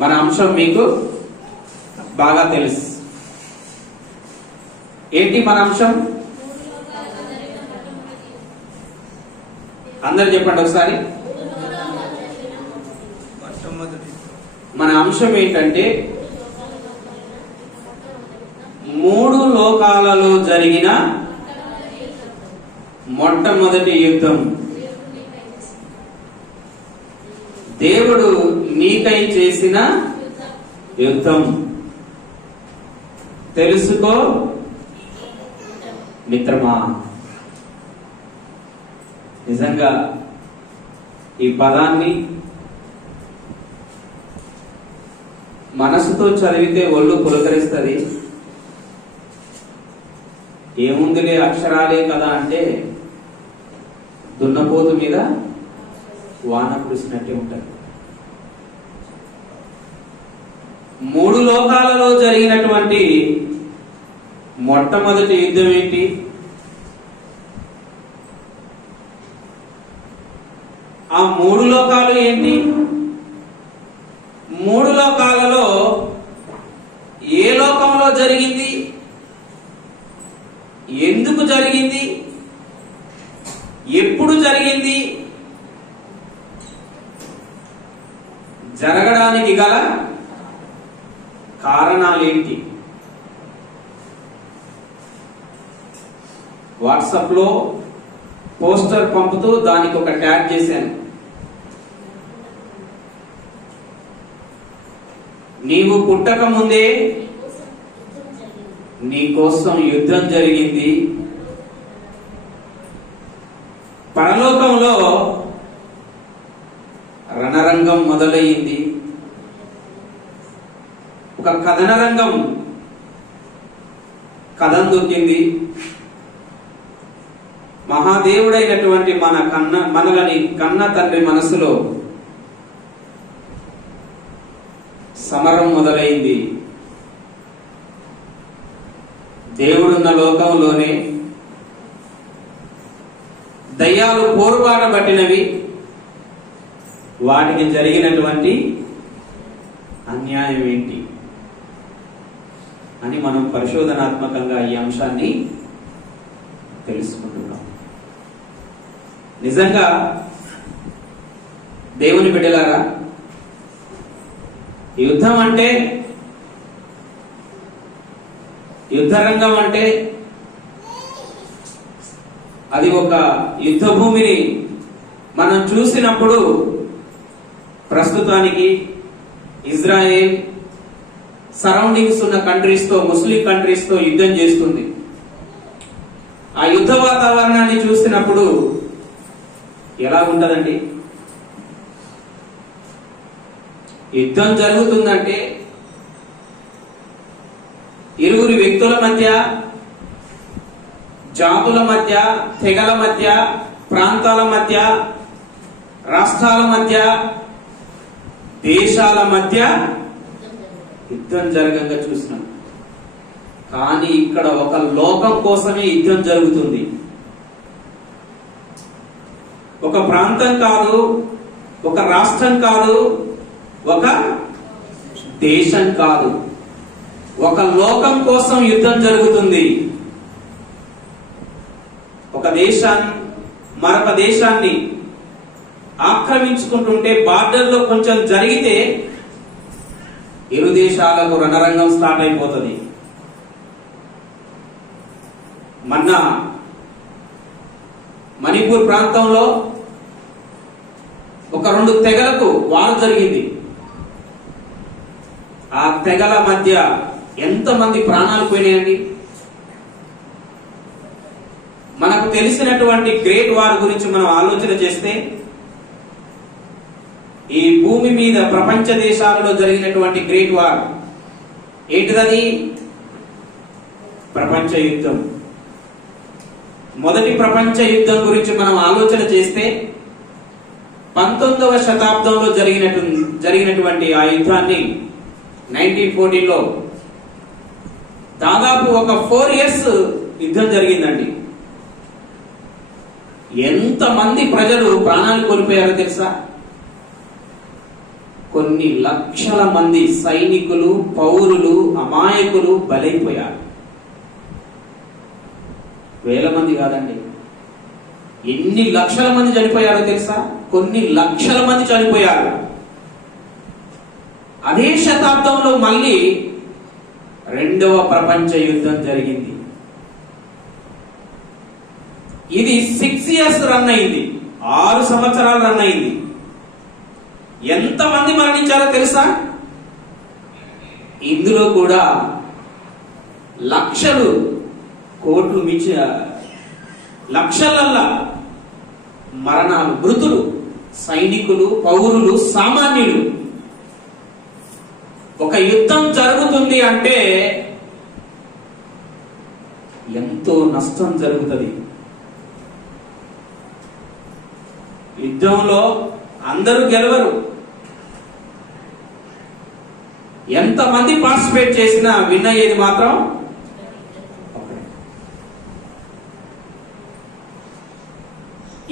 మన అంశం మీకు బాగా తెలుసు. ఏంటి మన అంశం? అందరు చెప్పండి ఒకసారి. మన అంశం ఏంటంటే 3 లోకాలలో జరిగిన మొట్టమొదటి యుద్ధం. దేవుడు నీకై చేసిన యుద్ధం తెలుసుకో మిత్రమా. నిజంగా ఈ పదాన్ని మనసుతో చదివితే ఒళ్ళు పులకరిస్తుంది. ఏముందిలే అక్షరాలే కదా అంటే దున్నపోతు మీద వాన కురిసినట్టే ఉంటాయి. 3 లోకాలలో జరిగినటువంటి మొట్టమొదటి యుద్ధం ఏంటి? ఆ 3 లోకాలు ఏంటి? 3 లోకాలలో ఏ లోకంలో జరిగింది, ఎందుకు జరిగింది, ఎప్పుడు జరిగింది, జరగడానికి గల కారణాలేంటి? వాట్సాప్ లో పోస్టర్ పంపుతూ దానికి ఒక ట్యాగ్ చేశాను. నీవు పుట్టక ముందే నీ కోసం యుద్ధం జరిగింది. పరలోకంలో రణరంగం మొదలయ్యింది. ఒక కథన రంగం కథందొక్కింది. మహాదేవుడైనటువంటి మనలని కన్న తండ్రి మనసులో సమరం మొదలైంది. దేవుడున్న లోకంలోనే దయ్యాలు పోరుబాట పట్టినవి. వాటికి జరిగినటువంటి అన్యాయం ఏంటి అని మనం పరిశోధనాత్మకంగా ఈ అంశాన్ని తెలుసుకుంటున్నాం. నిజంగా దేవుని బిడ్డలారా, యుద్ధం అంటే, యుద్ధరంగం అంటే అది ఒక యుద్ధ భూమిని మనం చూసినప్పుడు ప్రస్తుతానికి ఇజ్రాయెల్ సరౌండింగ్స్ ఉన్న కంట్రీస్ తో, ముస్లిం కంట్రీస్ తో యుద్ధం చేస్తుంది. ఆ యుద్ధ వాతావరణాన్ని చూసినప్పుడు ఎలా ఉంటదండి? యుద్ధం జరుగుతుందంటే ఇరువురి వ్యక్తుల మధ్య, జాతుల మధ్య, తెగల మధ్య, ప్రాంతాల మధ్య, రాష్ట్రాల మధ్య, దేశాల మధ్య యుద్ధం జరగంగా చూసినాం. కానీ ఇక్కడ ఒక లోకం కోసమే యుద్ధం జరుగుతుంది. ఒక ప్రాంతం కాదు, ఒక రాష్ట్రం కాదు, ఒక దేశం కాదు, ఒక లోకం కోసం యుద్ధం జరుగుతుంది. ఒక దేశాన్ని మరొక దేశాన్ని ఆక్రమించుకుంటుంటే బార్డర్లో కొంచెం జరిగితే ఇరు దేశాలకు రణరంగం స్టార్ట్ అయిపోతుంది. మొన్న మణిపూర్ ప్రాంతంలో ఒక 2 తెగలకు వారు జరిగింది. ఆ తెగల మధ్య ఎంతమంది ప్రాణాలు పోయినాయండి? మనకు తెలిసినటువంటి గ్రేట్ వార్ గురించి మనం ఆలోచన చేస్తే, ఈ భూమి మీద ప్రపంచ దేశాలలో జరిగినటువంటి గ్రేట్ వార్ ఏంటిదని? ప్రపంచ యుద్ధం. మొదటి ప్రపంచ యుద్ధం గురించి మనం ఆలోచన చేస్తే 19వ శతాబ్దంలో జరిగినటువంటి ఆ యుద్ధాన్ని 1914లో దాదాపు ఒక 4 years యుద్ధం జరిగిందండి. ఎంతమంది ప్రజలు ప్రాణాలు కోల్పోయారో తెలుసా? కొన్ని లక్షల మంది సైనికులు, పౌరులు, అమాయకులు బలైపోయారు. వేల మంది కాదండి, ఎన్ని లక్షల మంది చనిపోయారో తెలుసా? కొన్ని లక్షల మంది చనిపోయారు. అదే శతాబ్దంలో మళ్ళీ రెండవ ప్రపంచ యుద్ధం జరిగింది. ఇది 6 years రన్ అయింది, 6 సంవత్సరాలు రన్ అయింది. ఎంతమంది మరణించారో తెలుసా? ఇందులో కూడా లక్షలు, కోట్లు మించిన లక్షలల్లా మరణాలు, మృతులు, సైనికులు, పౌరులు, సామాన్యులు. ఒక యుద్ధం జరుగుతుంది అంటే ఎంతో నష్టం జరుగుతుంది. యుద్ధంలో అందరూ గెలవరు. ఎంతమంది పార్టిసిపేట్ చేసినా విన్ అయ్యేది మాత్రం ఒకడే.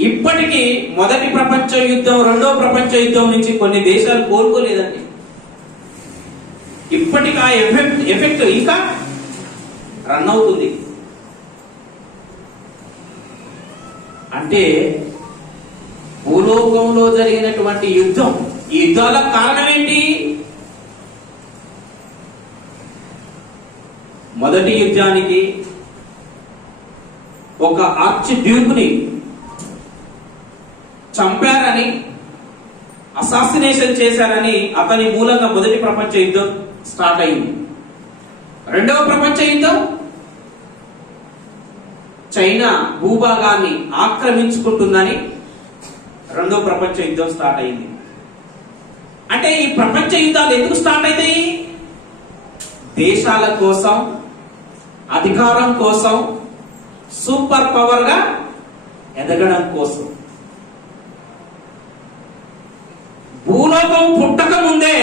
ఇప్పటికీ మొదటి ప్రపంచ యుద్ధం, రెండో ప్రపంచ యుద్ధం నుంచి కొన్ని దేశాలు కోలుకోలేదండి. ఇప్పటికి ఆ ఎఫెక్ట్ ఇంకా రన్ అవుతుంది. అంటే భూలోకంలో జరిగినటువంటి యుద్ధం, ఈ యుద్ధాలకు కారణం ఏంటి? మొదటి యుద్ధానికి ఒక ఆర్చ్ డ్యూక్ని చంపారని, అసాసినేషన్ చేశారని అతని మూలంగా మొదటి ప్రపంచ యుద్ధం స్టార్ట్ అయింది. రెండవ ప్రపంచ యుద్ధం చైనా భూభాగాన్ని ఆక్రమించుకుంటుందని రెండవ ప్రపంచ యుద్ధం స్టార్ట్ అయింది. అంటే ఈ ప్రపంచ యుద్ధాలు ఎందుకు స్టార్ట్ అవుతాయి? దేశాల కోసం, అధికారం కోసం, సూపర్ పవర్ గా ఎదగడం కోసం. భూలోకం పుట్టక ముందే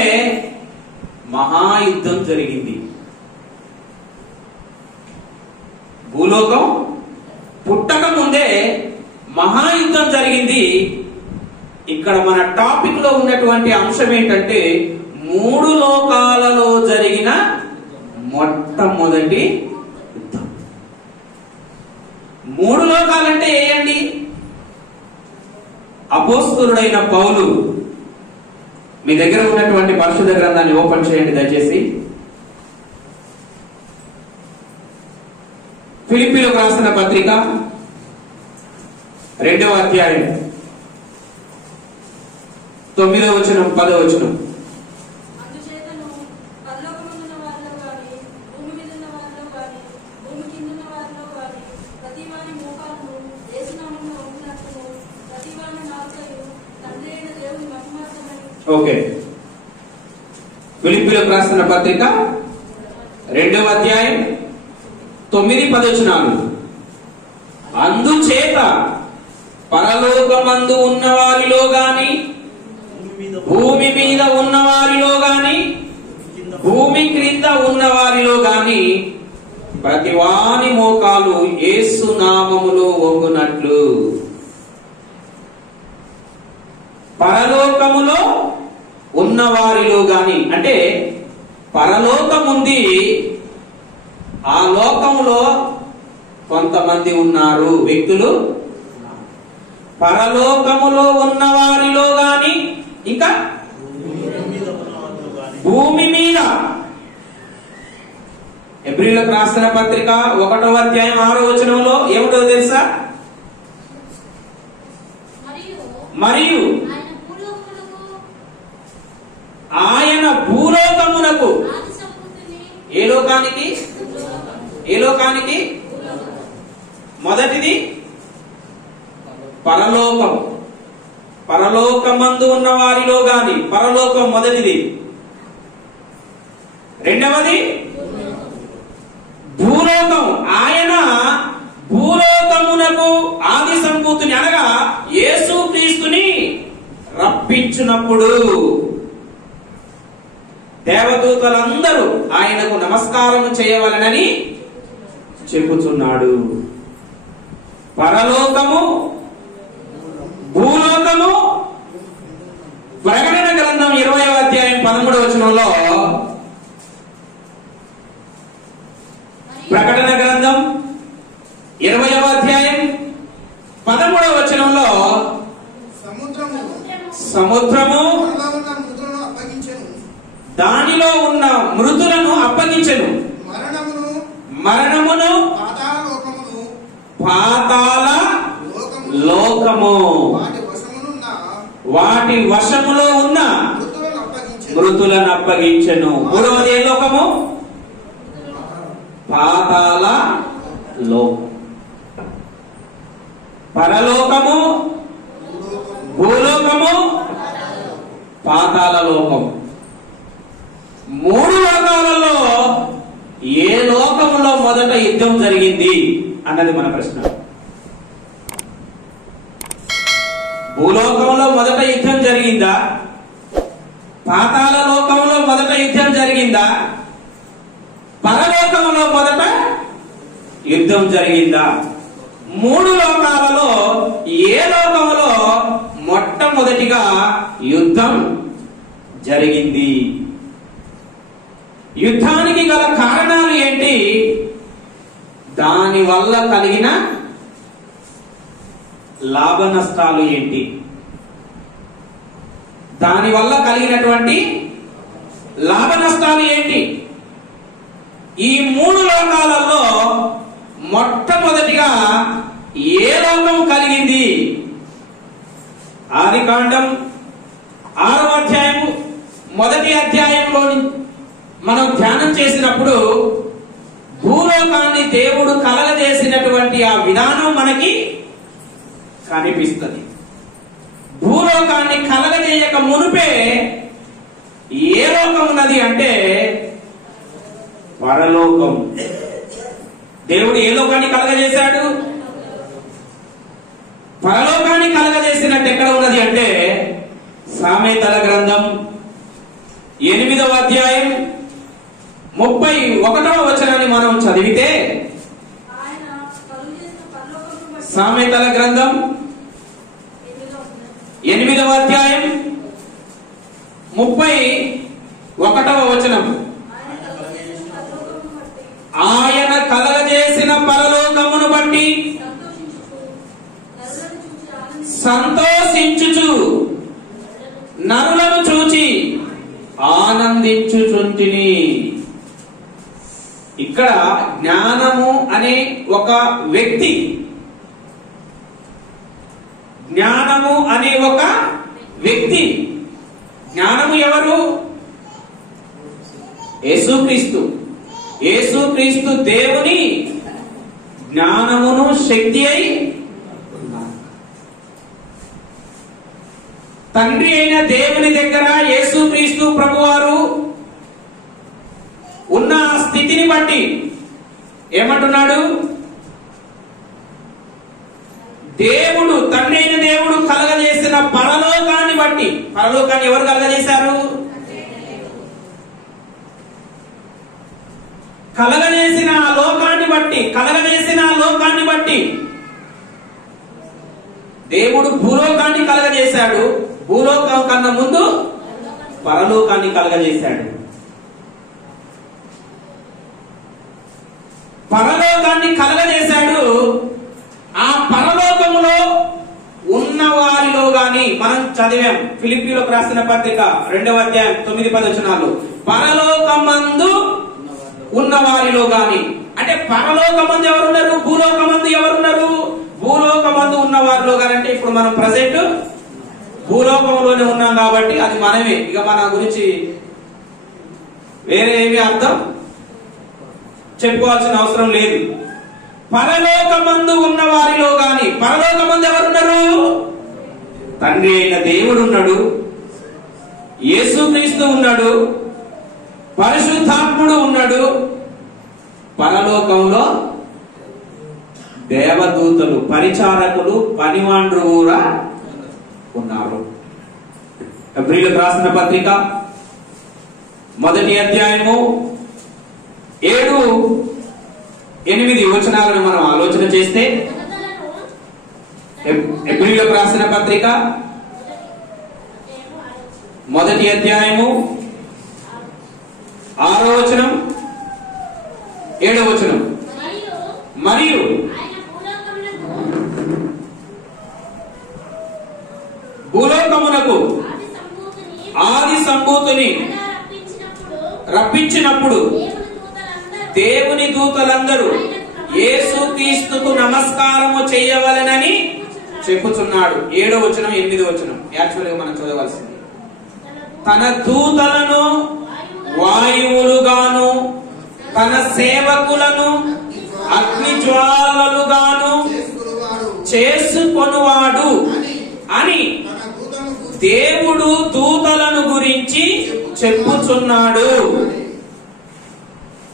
మహాయుద్ధం జరిగింది. భూలోకం పుట్టక ముందే మహాయుద్ధం జరిగింది. ఇక్కడ మన టాపిక్ లో ఉన్నటువంటి అంశం ఏంటంటే 3 లోకాలలో జరిగిన మొట్టమొదటి యుద్ధం. 3 లోకాలంటే ఏంటి? అపోస్తలుడైన పౌలు, మీ దగ్గర ఉన్నటువంటి పరిశుద్ధ గ్రంథాన్ని ఓపెన్ చేయండి దయచేసి. ఫిలిప్పీలకు రాసిన పత్రిక 2వ అధ్యాయం 9వ వచనం 10వ వచనం. ఓకే, ఫిలిప్పీలకు రాసిన పత్రిక 2వ అధ్యాయం 9-10 వచనాలు. అందుచేత పరలోకమందు ఉన్న వారిలో గాని, భూమి మీద ఉన్న వారిలో గాని, భూమి క్రింద ఉన్న వారిలో గాని ప్రతివాని మోకాలు యేసు నామములో వంగునట్లు. పరలోకములో ఉన్న వారిలో గాని అంటే పరలోకముంది, ఆ లోకములో కొంతమంది ఉన్నారు, వ్యక్తులు. పరలోకములో ఉన్న వారిలో గాని, ఇంకా భూమి మీద. హెబ్రీయులకు రాసిన పత్రిక 1వ అధ్యాయం 6వ వచనంలో ఏమిటో తెలుసా? మరియు ఆయన భూలోకమునకు, ఏ లోకానికి? ఏ లోకానికి? మొదటిది పరలోకం, పరలోకమందు ఉన్న వారిలో గాని, పరలోకం మొదటిది. రెండవది భూలోకం. ఆయన భూలోకమునకు ఆది సంభూతిని అనగా యేసు క్రీస్తుని రప్పించినప్పుడు దేవదూతలందరూ ఆయనకు నమస్కారం చేయవలెనని చెప్పుచున్నాడు. పరలోకము, భూలోకము. ప్రకటన గ్రంథం 20వ వచనంలో, ప్రకటన గ్రంథం 20వ అధ్యాయం 13వ వచనంలో, సముద్రము దానిలో ఉన్న మృతులను అప్పగించెను, మరణమును పాతాళ లోకము వాటి వశములో ఉన్న మృతులను అప్పగించెను. మూడవది ఏ లోకము? పాతాళ లోకం. పరలోకము, భూలోకము, పాతాళ లోకం. మూడు లోకాలలో ఏ లోకములో మొదట యుద్ధం జరిగింది అన్నది మన ప్రశ్న. భూలోకంలో మొదట యుద్ధం జరిగిందా? పాతాళ లోకంలో మొదట యుద్ధం జరిగిందా? పరలోకంలో మొదట యుద్ధం జరిగిందా? మూడు లోకాలలో ఏ లోకంలో మొట్టమొదటిగా యుద్ధం జరిగింది? యుద్ధానికి గల కారణాలు ఏంటి? దాని వల్ల కలిగిన లాభ నష్టాలు ఏంటి? దాని వల్ల కలిగినటువంటి లాభ నష్టాలు ఏంటి? ఈ మూడు లోకాలలో మొట్టమొదటిగా ఏ లోకం కలిగింది? ఆదికాండం 6వ అధ్యాయము 1వ అధ్యాయంలో మనం ధ్యానం చేసినప్పుడు భూలోకాన్ని దేవుడు కలగజేసినటువంటి ఆ విధానం మనకి కనిపిస్తుంది. భూలోకాన్ని కలగజేయక మునుపే ఏ లోకం ఉన్నది అంటే పరలోకం. దేవుడు ఏ లోకాన్ని కలగజేశాడు? పరలోకాన్ని కలగజేసినట్టు ఎక్కడ ఉన్నది అంటే సామెతల గ్రంథం 8వ అధ్యాయం 31వ వచనాన్ని మనం చదివితే, సామెతల గ్రంథం 8వ అధ్యాయం 31వ వచనం, ఆయన కలగజేసిన పరలోకమును బట్టి సంతోషించుచు నరులను చూచి ఆనందించుచుంటిని. ఇక్కడ జ్ఞానము అనే ఒక వ్యక్తి, జ్ఞానము అనే ఒక వ్యక్తి. జ్ఞానము ఎవరు? యేసుక్రీస్తు. యేసుక్రీస్తు దేవుని జ్ఞానమును శక్తి అయి తండ్రి అయిన దేవుని దగ్గర యేసుక్రీస్తు ప్రభువారు ఉన్న స్థితిని బట్టి ఏమంటున్నాడు? దేవుడు, తండ్రి అయిన దేవుడు కలగజేసిన పరలోకాన్ని బట్టి. పరలోకాన్ని ఎవరు కలగజేశారు? కలగజేసిన ఆ లోకాన్ని బట్టి, కలగజేసిన ఆ లోకాన్ని బట్టి దేవుడు భూలోకాన్ని కలగజేశాడు. భూలోకం కన్నా ముందు పరలోకాన్ని కలగజేశాడు. పరలోకాన్ని కలగజేశాడు. ఆ పరలోకములో ఉన్న వారిలో గాని, మనం చదివాం ఫిలిప్పీలకు రాసిన పత్రిక 2వ అధ్యాయం 9-10 వచనాలు, పరలోకమందు ఉన్న వారిలో గాని. అంటే పరలోకమందు ఎవరున్నారు? భూలోకమందు ఎవరున్నారు? భూలోకమందు ఉన్న వారిలో గాని అంటే ఇప్పుడు మనం ప్రజెంట్ భూలోకంలోనే ఉన్నాం కాబట్టి అది మనమే. ఇక మన గురించి వేరే ఏమి అర్థం చెప్పుకోవాల్సిన అవసరం లేదు. పరలోకమందు ఉన్న వారిలో గాని, పరలోకమందు ఎవరున్నారు? తండ్రి అయిన దేవుడు ఉన్నాడు, యేసుక్రీస్తు ఉన్నాడు, పరిశుద్ధాత్ముడు ఉన్నాడు. పరలోకంలో దేవదూతలు, పరిచారకులు, పనివాండ్రు కూడా ఉన్నారు. హెబ్రీయులకు రాసిన పత్రిక 1వ అధ్యాయము 7-8 వచనాలను మనం ఆలోచన చేస్తే, హెబ్రీయులకు రాసిన పత్రిక 1వ అధ్యాయము 6వ వచనం 7వ వచనం. మరియు భూలోకమునకు ఆది సంభూతిని రప్పించినప్పుడు దేవుని దూతలందరూ యేసుక్రీస్తుకు నమస్కారము చేయవలెనని చెప్పుచున్నాడు. 7వ వచనం 8వ వచనం యాక్చువల్గా మనం చదవాల్సింది. తన దూతలను వాయువులుగాను తన సేవకులను అగ్ని జ్వాలలుగాను చేసుకొనువాడు అని దేవుడు దూతలను గురించి చెప్పుచున్నాడు.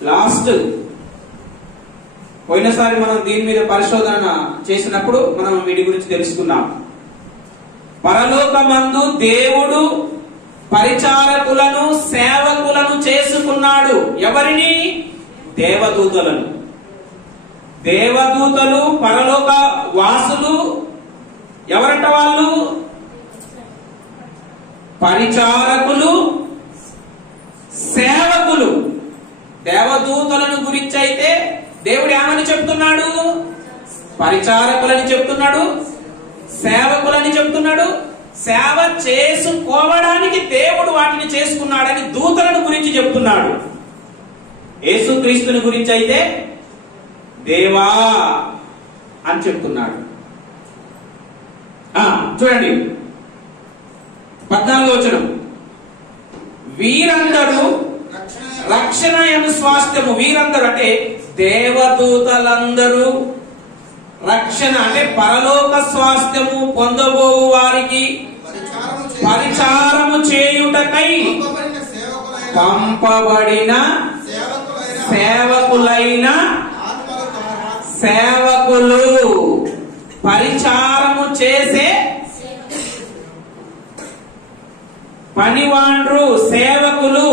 లాస్ట్ పోయినసారి మనం దీని మీద పరిశోధన చేసినప్పుడు మనం వీటి గురించి తెలుసుకున్నాం. పరలోకమందు దేవుడు పరిచారకులను సేవకులను చేసుకున్నాడు. ఎవరిని? దేవదూతలను. దేవదూతలు పరలోక వాసులు ఎవరంట? వాళ్ళు పరిచారకులు, సేవకులు. దేవదూతలను గురించి అయితే దేవుడు ఏమని చెప్తున్నాడు? పరిచారకులని చెప్తున్నాడు, సేవకులని చెప్తున్నాడు. సేవ చేసుకోవడానికి దేవుడు వాటిని చేసుకున్నాడని దూతలను గురించి చెప్తున్నాడు. యేసుక్రీస్తుని గురించి అయితే దేవా అని చెప్తున్నాడు. చూడండి 14వ వచనం. వీరందరూ రక్షణ అను స్వాస్థ్యము. వీరందరూ అంటే దేవదూతలందరూ రక్షణ అంటే పరలోక స్వాస్థ్యము పొందబో వారికి పరిచారము చేయుటకై పంపబడిన సేవకులైన సేవకులు. పరిచారము చేసే పనివాండ్రు సేవకులు,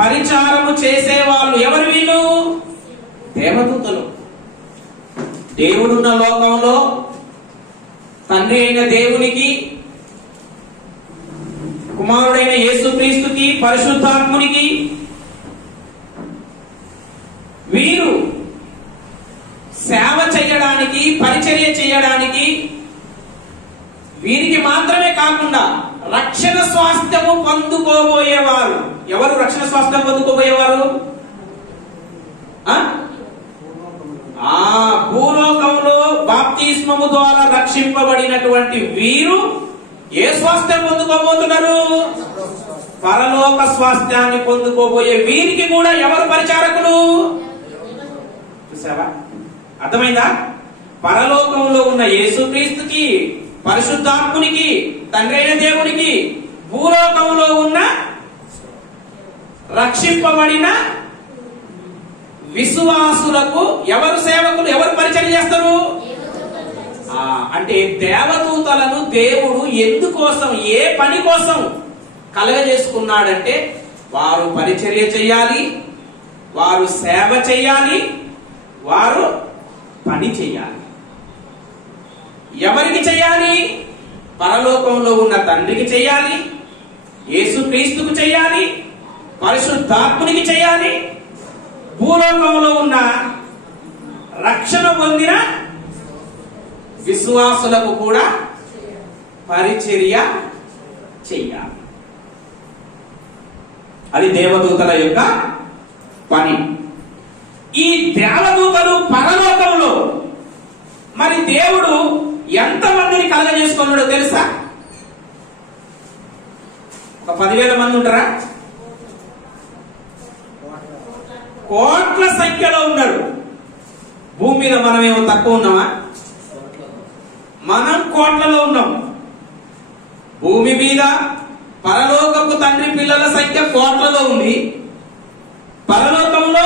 పరిచారము చేసే వాళ్ళు. ఎవరు వీళ్ళు? దేవదూతలు. దేవుడున్న లోకంలో తండ్రి అయిన దేవునికి, కుమారుడైన యేసుక్రీస్తుకి, పరిశుద్ధాత్మునికి వీరు సేవ చేయడానికి, పరిచర్య చేయడానికి, వీరికి మాత్రమే కాకుండా రక్షణ స్వాస్థ్యము పొందుకోబోయేవారు. ఎవరు రక్షణ స్వాస్థ్యం పొందుకోబోయేవారు? భూలోకంలో బాప్తిస్మము ద్వారా రక్షింపబడినటువంటి వీరు ఏ స్వాస్థ్యం పొందుకోబోతున్నారు? పరలోక స్వాస్థ్యాన్ని పొందుకోబోయే వీరికి కూడా ఎవరు పరిచారకులు? చూసావా? అర్థమైందా? పరలోకంలో ఉన్న యేసుక్రీస్తుకి, పరిశుద్ధాత్మునికి, తండ్రి అయిన దేవునికి, భూలోకంలో ఉన్న రక్షింపబడిన విశ్వాసులకు ఎవరు సేవకులు, ఎవరు పరిచర్య చేస్తారు? అంటే దేవదూతలను దేవుడు ఎందుకోసం, ఏ పని కోసం కలగజేసుకున్నాడంటే వారు పరిచర్య చేయాలి, వారు సేవ చేయాలి, వారు పని చేయాలి. ఎవరికి చేయాలి? పరలోకంలో ఉన్న తండ్రికి చేయాలి, యేసుక్రీస్తుకు చేయాలి, పరిశుద్ధాత్మునికి చేయాలి, భూలోకంలో ఉన్న రక్షణ పొందిన విశ్వాసులకు కూడా పరిచర్య చెయ్యాలి. అది దేవదూతల యొక్క పని. ఈ దేవదూతలు పరలోకంలో మరి దేవుడు ఎంతమందిని కలగజేసుకున్నాడో తెలుసా? ఒక 10,000 మంది ఉంటారా? కోట్ల సంఖ్యలో ఉన్నాడు. భూమి మీద మనమేమో తక్కువ ఉన్నామా? మనం కోట్లలో ఉన్నాం. భూమి మీద పరలోకపు తండ్రి పిల్లల సంఖ్య కోట్లలో ఉంది. పరలోకంలో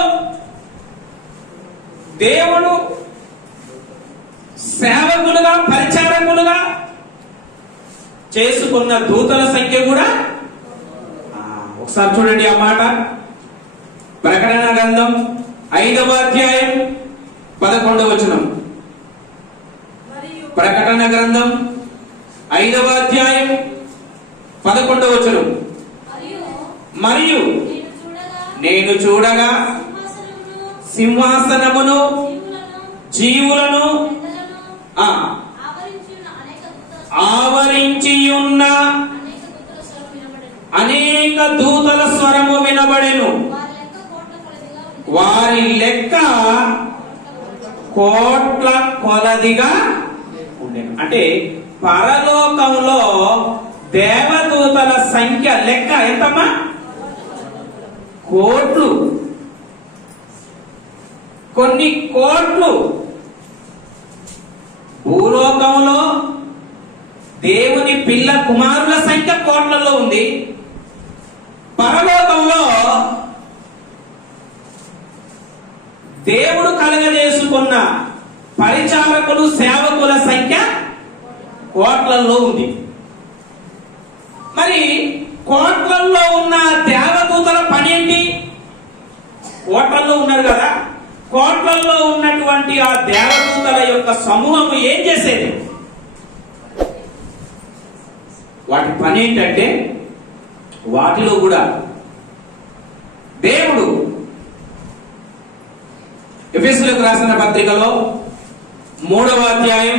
దేవుడు సేవకులుగా, పరిచారకులుగా చేసుకున్న దూతల సంఖ్య కూడా ఒకసారి చూడండి ఆ మాట. ప్రకటన గ్రంథం 5వ అధ్యాయం 11వ వచనం. ప్రకటన గ్రంథం 5వ అధ్యాయం 11వ వచనం. మరియు నేను చూడగా సింహాసనమును జీవులను ఆవరించి ఉన్న అనేక దూతల స్వరము వినబడెను. వారి లెక్క కోట్ల కొలదిగా ఉండెను. అంటే పరలోకంలో దేవదూతల సంఖ్య లెక్క ఎంతమ్మా? కోట్లు, కొన్ని కోట్లు. భూలోకంలో దేవుని పిల్ల కుమారుల సంఖ్య కోట్లలో ఉంది. పరలోకంలో దేవుడు కలగజేసుకున్న పరిచారకులు సేవకుల సంఖ్య కోట్లలో ఉంది. మరి కోట్లలో ఉన్న దేవదూతల పని ఏంటి? కోట్లలో ఉన్నారు కదా, కోట్లలో ఉన్నటువంటి ఆ దేవదూతల యొక్క సమూహము ఏం చేసేది? వాటి పని ఏంటంటే, వాటిలో కూడా దేవుడు ఎఫెసీయులకు రాసిన పత్రికలో 3వ అధ్యాయం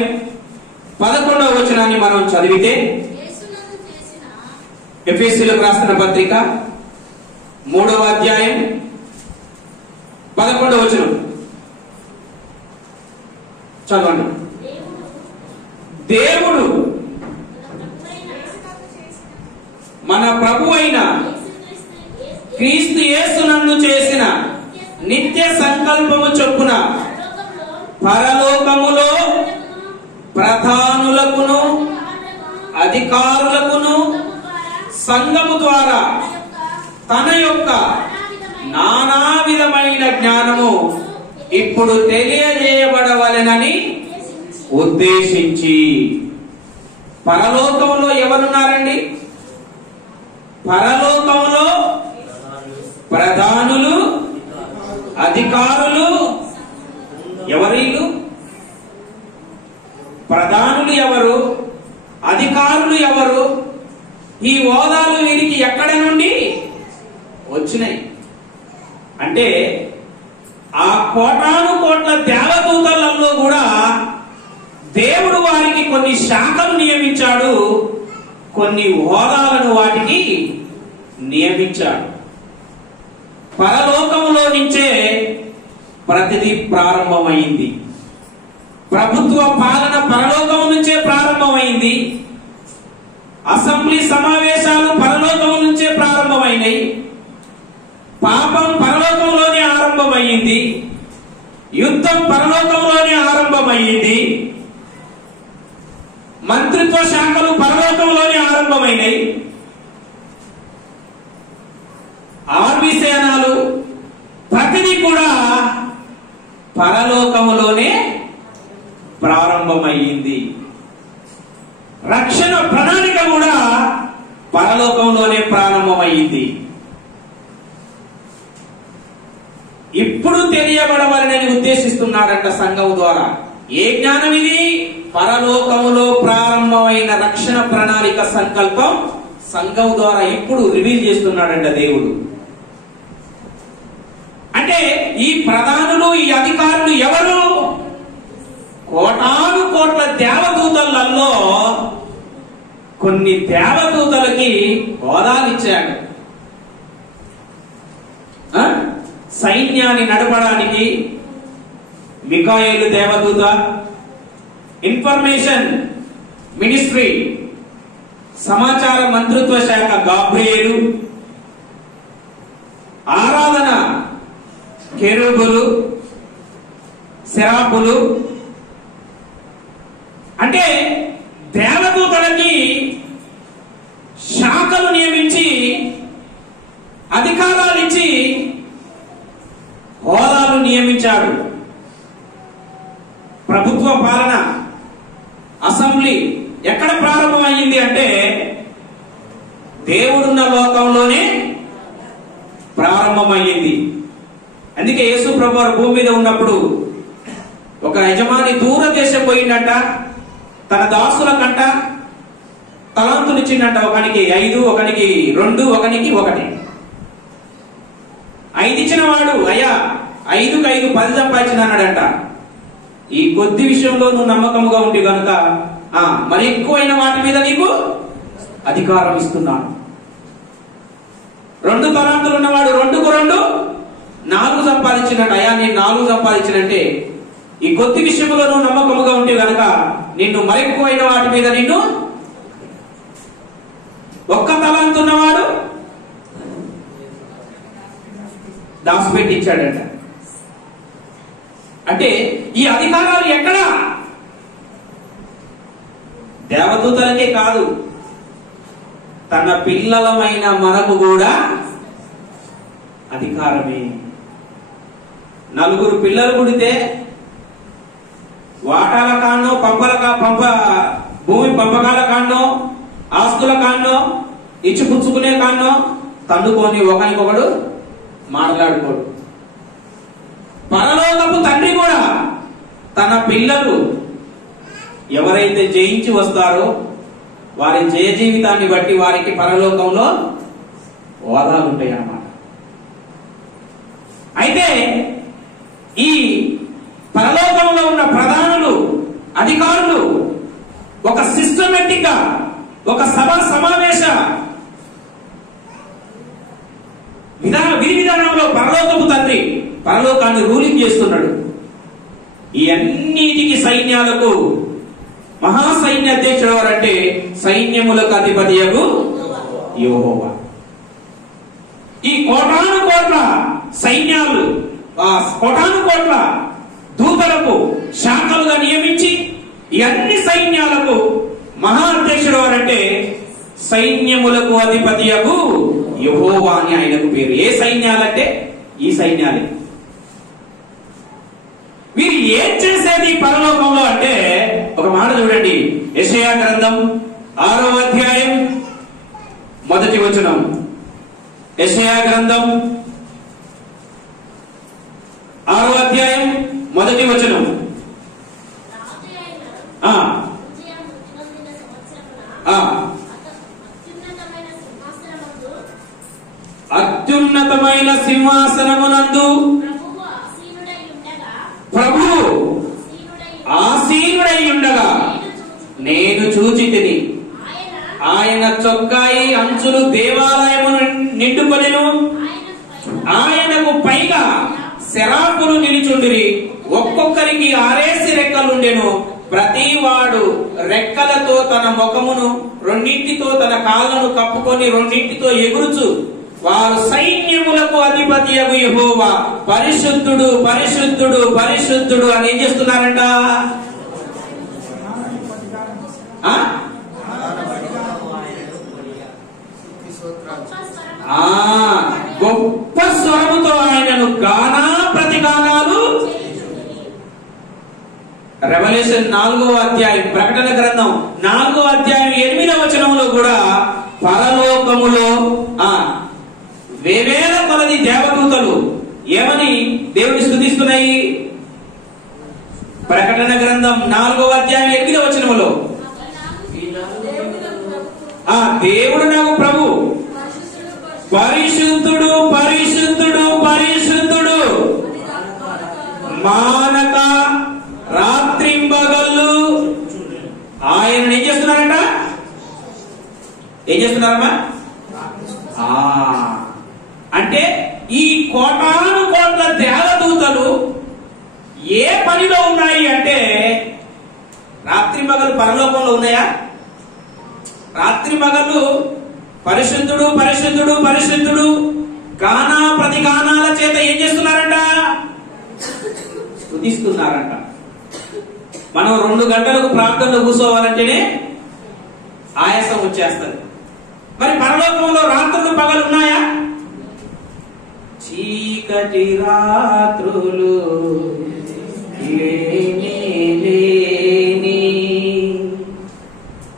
11వ వచనాన్ని మనం చదివితే, ఎఫెసీయులకు రాసిన పత్రిక 3వ అధ్యాయం 11వ వచనం చదవండి. దేవుడు మన ప్రభు అయిన క్రీస్తు యేసునందు చేసిన నిత్య సంకల్పము చొప్పున పరలోకములో ప్రధానులకును అధికారులకును సంఘము ద్వారా తన యొక్క నానా విధమైన జ్ఞానము ఇప్పుడు తెలియజేయబడవలెనని ఉద్దేశించి. పరలోకంలో ఎవరున్నారండి? పరలోకంలో ప్రధానులు, అధికారులు. ఎవరు? ప్రధానులు ఎవరు? అధికారులు ఎవరు? ఈ హోదాలు వీరికి ఎక్కడ నుండి వచ్చినాయి అంటే, ఆ కోటాను కోట్ల దేవదూతలలో కూడా దేవుడు వారికి కొన్ని శాఖలు నియమించాడు, కొన్ని హోదాలను వాటికి నియమించాడు. పరలోకంలో నుంచే ప్రతిదీ ప్రారంభమైంది. ప్రభుత్వ పాలన పరలోకం నుంచే ప్రారంభమైంది. అసెంబ్లీ సమావేశాలు పరలోకం నుంచే ప్రారంభమైనాయి. పాపం పరలోకంలోనే ఆరంభమైంది. యుద్ధం పరలోకంలోనే ఆరంభమైంది. మంత్రిత్వ శాఖలు పరలోకంలోనే ఆరంభమైనాయి. ఆర్మీ సేనాలు ప్రతిదీ కూడా పరలోకములోనే ప్రారంభమైంది. రక్షణ ప్రణాళిక కూడా పరలోకంలోనే ప్రారంభమైంది. ఇప్పుడు తెలియబడవాలని ఉద్దేశిస్తున్నాడంట సంఘం ద్వారా. ఏ జ్ఞానం ఇది? పరలోకములో ప్రారంభమైన రక్షణ ప్రణాళిక సంకల్పం సంఘం ద్వారా ఇప్పుడు రివీల్ చేస్తున్నాడంట దేవుడు. అంటే ఈ ప్రధానులు, ఈ అధికారులు ఎవరు? కోటాను కోట్ల దేవదూతలలో కొన్ని దేవదూతలకి హోదాలు ఇచ్చాడు. సైన్యాన్ని నడపడానికి మికాయేలు దేవదూత, ఇన్ఫర్మేషన్ మినిస్ట్రీ సమాచార మంత్రిత్వ శాఖ గాబ్రియేలు, ఆరాధన కెరూబులు, సెరాపులు. అంటే దేవదూతలకి శాఖలు నియమించి, అధికారాలు ఇచ్చి, హోదాలు నియమించాడు. ప్రభుత్వ పాలన, అసెంబ్లీ ఎక్కడ ప్రారంభమైంది అంటే దేవుడున్న లోకంలోనే ప్రారంభమైంది. అందుకే యేసు ప్రభువు భూమి మీద ఉన్నప్పుడు ఒక యజమాని దూరదేశం పోయిందట. తన దాసుల కంట తలాంతులు ఇచ్చిందంట. ఒకనికి 5, ఒకనికి 2, ఒకనికి 1. వాడు అయ్యా 5కు 5 10 సంపాదించిన అన్నాడంట. ఈ కొద్ది విషయంలో నువ్వు నమ్మకముగా ఉంటే గనుక మరి ఎక్కువైన వాటి మీద నీకు అధికారం ఇస్తున్నాను. 2 తలాంతులు ఉన్నవాడు 2కు 2 4 సంపాదించినట్టు. అయ్యా నేను 4 సంపాదించినంటే ఈ కొద్ది విషయంలో నువ్వు నమ్మకముగా ఉంటే గనక నిన్ను మరెక్కువైన వాటి మీద నిన్ను 1 తలాంతు ఉన్నవాడు దాచిపెట్టించాడంట. అంటే ఈ అధికారాలు ఎక్కడా? దేవదూతలకే కాదు, తన పిల్లలమైన మనకు కూడా అధికారమే. 4 పిల్లలు పుడితే వాటాల కాన్నో భూమి పంపకాల కాన్నో ఆస్తుల కాన్నో ఇచ్చిపుచ్చుకునే కాన్నో తన్నుకొని ఒకరికొకడు మాట్లాడుకోడు. పరలోకపు తండ్రి కూడా తన పిల్లలు ఎవరైతే జయించి వస్తారో వారి జయ జీవితాన్ని బట్టి వారికి పరలోకంలో హోదాలు ఉంటాయి అన్నమాట. అయితే ఈ పరలోకంలో ఉన్న ప్రధానులు అధికారులు ఒక సిస్టమేటిక్ గా ఒక సమావేశ విధి విధానంలో పరలోకపు తండ్రి పరలోకాన్ని రూలింగ్ చేస్తున్నాడు. ఈ అన్నిటికి సైన్యాలకు మహాసైన్య అధ్యక్షుడు ఎవరంటే సైన్యములకు అధిపతియగు యెహోవా. ఈ కోటాను కోట్ల సైన్యాలు కోటాను కోట్ల దూతలకు శాఖలుగా నియమించి ఈ అన్ని సైన్యాలకు మహా అధ్యక్షుడు ఎవరంటే సైన్యములకు అధిపతియగు యెహోవా అని ఆయనకు పేరు. ఏ సైన్యాలంటే ఈ సైన్యాలే. వీరు ఏం చేసేది పరలోకంలో అంటే ఒక మాట చూడండి. యెషయా గ్రంథం 6వ అధ్యాయం 1వ వచనం. యెషయా గ్రంథం 6వ అధ్యాయం 1వ వచనం. అత్యున్నతమైన సింహాసనమునందు ప్రభువు ఆసీనుడై ఉండగా నేను చూచితిని. ఆయన చొక్కాయి అంచులు దేవాలయమును నిండుకొనెను. ఆయనకు పైగా శరాపులు నిలుచుండిరి. ఒక్కొక్కరికి 6 రెక్కలుండెను. ప్రతి వాడు రెక్కలతో తన ముఖమును 2 తన కాళ్ళను కప్పుకొని 2 ఎగురుచు వారు సైన్యములకు అధిపతియగు యెహోవా పరిశుద్ధుడు పరిశుద్ధుడు పరిశుద్ధుడు అని ఏం చేస్తున్నారంట? గొప్ప స్వరముతో ఆయనను గానా ప్రతిగానాలు. రెవల్యూషన్ 4వ అధ్యాయం ప్రకటన గ్రంథం 4వ అధ్యాయం 8వ వచనంలో కూడా పరలోకములో వేవేల కొలది దేవదూతలు ఏమని దేవుని స్తుతిస్తున్నాయి? ప్రకటన గ్రంథం 4వ అధ్యాయం 8వ వచనంలో దేవుడు నాకు ప్రభు పరిశుద్ధుడు పరిశుద్ధుడు పరిశుద్ధుడు మానక రాత్రింబగళ్ళు ఆయన ఏం చేస్తున్నారంట? ఏం చేస్తున్నారమ్మా? అంటే ఈ కోటాను కోట్ల దేవదూతలు ఏ పనిలో ఉన్నాయి అంటే రాత్రి మగలు పరలోకంలో ఉన్నాయా? రాత్రి మగలు పరిశుద్ధుడు పరిశుద్ధుడు పరిశుద్ధుడు గానా ప్రతి గానాల చేత ఏం చేస్తున్నారంట? స్తుతిస్తున్నారంట. మనం 2 గంటలకు ప్రార్థనలో కూర్చోవాలంటేనే ఆయాసం వచ్చేస్తుంది. మరి పరలోకంలో రాత్రులు పగలు ఉన్నాయా? చీకటి రాత్రులు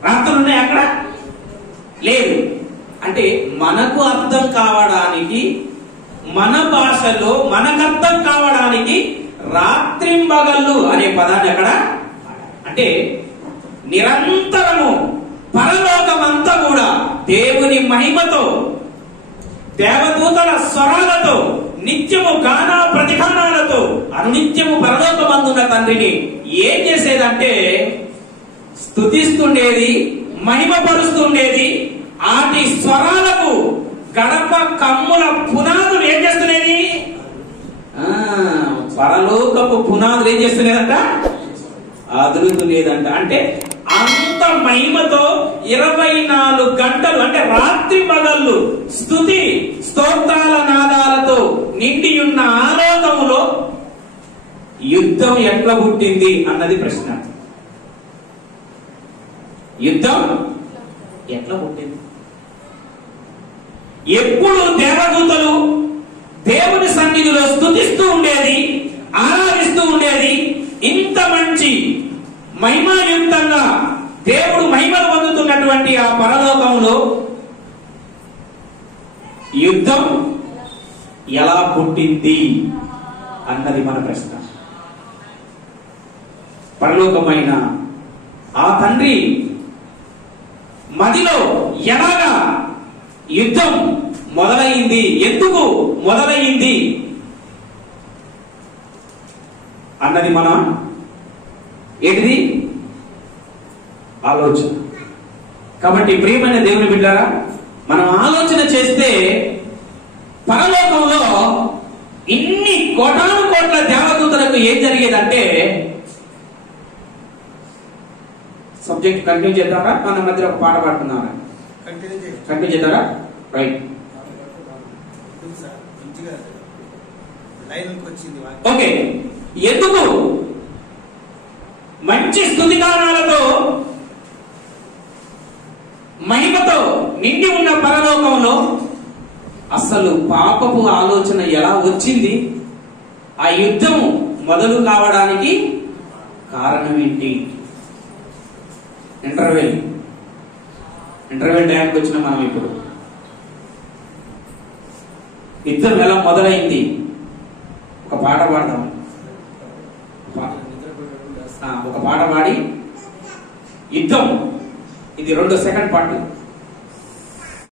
రాత్రులు ఉన్నాయి అక్కడ? లేదు. అంటే మనకు అర్థం కావడానికి మన భాషలో మనకు అర్థం కావడానికి రాత్రింబగళ్ళు అనే పదాన్ని అక్కడ అంటే నిరంతరము పరలోకమంతా కూడా దేవుని మహిమతో దేవదూతల స్వరాలతో నిత్యము గాన ప్రతిగానాలతో అనునిత్యము పరలోకమందున్న తండ్రిని ఏం చేసేదంటే స్తుతిస్తుండేది, మహిమపరుస్తుండేది. ఆటి స్వరాలకు గడప కమ్ముల పునాదులు ఏం చేస్తున్నది? పరలోకపు పునాదులు ఏం చేస్తున్నదంట? అదులుతులేదంట. అంటే అంత మహిమతో 24 గంటలు అంటే రాత్రి పగళ్ళు స్తుతి స్తోత్రాల నాదాలతో నిండి ఉన్న ఆలోకములో యుద్ధం ఎట్లా పుట్టింది అన్నది ప్రశ్న. యుద్ధం ఎట్లా పుట్టింది? ఎప్పుడు దేవదూతలు దేవుని సన్నిధిలో స్తుతిస్తూ ఉండేది, ఆరాధిస్తూ ఉండేది. ఇంత మంచి మహిమాయుక్తంగా దేవుడు మహిమలు పొందుతున్నటువంటి ఆ పరలోకంలో యుద్ధం ఎలా పుట్టింది అన్నది మన ప్రశ్న. పరలోకమైన ఆ తండ్రి మదిలో ఎలాగా యుద్ధం మొదలైంది, ఎందుకు మొదలైంది అన్నది మన ఏంటిది ఆలోచన. కాబట్టి ప్రియమైన దేవుని బిడ్డలారా, మనం ఆలోచన చేస్తే పరలోకంలో ఇన్ని కోటాను కోట్ల దేవదూతలకు ఏం జరిగేదంటే, సబ్జెక్ట్ కంటిన్యూ చేద్దారా? మన మధ్య ఒక పాట పాడుతున్నారా? కంటిన్యూ చేద్దారా? Right, okay. ఎందుకు మంచి స్తుతిగానాలతో మహిమతో నిండి ఉన్న పరలోకంలో అసలు పాపపు ఆలోచన ఎలా వచ్చింది? ఆ యుద్ధం మొదలు కావడానికి కారణం ఏంటి? ఇంటర్వెల్ టైంకి వచ్చిన మనం ఇప్పుడు యుద్ధం ఎలా మొదలైంది? ఒక పాట పాడదాం. ఒక పాట పాడి యుద్ధం, ఇది 2వ సెకండ్ పార్ట్.